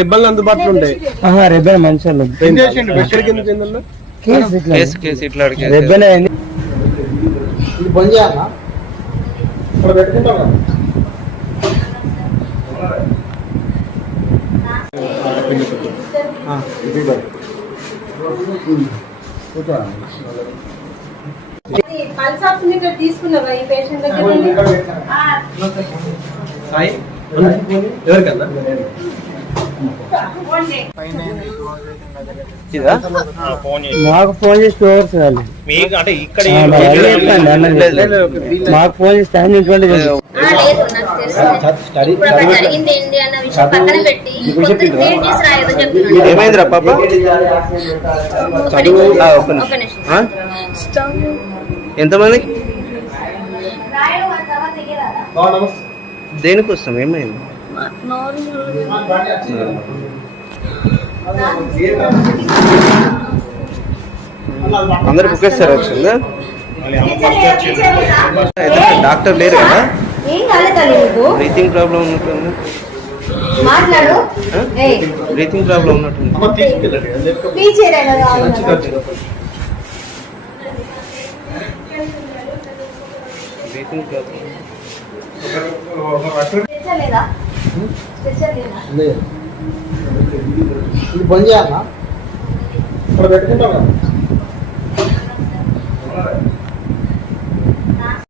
రిబ్బన్లు అందుబాటులో ఉంటాయి. రిబ్బన్ మంచిగా రిబ్బన్ అయింది. బంద్ చేయాలా ఇప్పుడు పెట్టుకుంటాం కదా. తీసుకున్నావా ఈ పేషెంట్ దగ్గర ఎవరికన్నా మాకు ఫోన్ చేసి టూర్స్ మాకు ఫోన్ చేసి టైం ఏమైందిరా పాప? ఎంతమంది దేనికి వస్తాం? ఏమైంది? అందరు బుక్కేస్తారు వచ్చిందా? డాక్టర్ లేరు కదా? బ్రీతింగ్ ప్రాబ్లం ఉన్నట్టుంది. బ్రీతింగ్ ప్రాబ్లం ఉన్నట్టుంది. బ్రీతింగ్ ప్రాబ్లం ఇది బంద్ చేయాలా ఇప్పుడు పెట్టుకుంటాం కదా.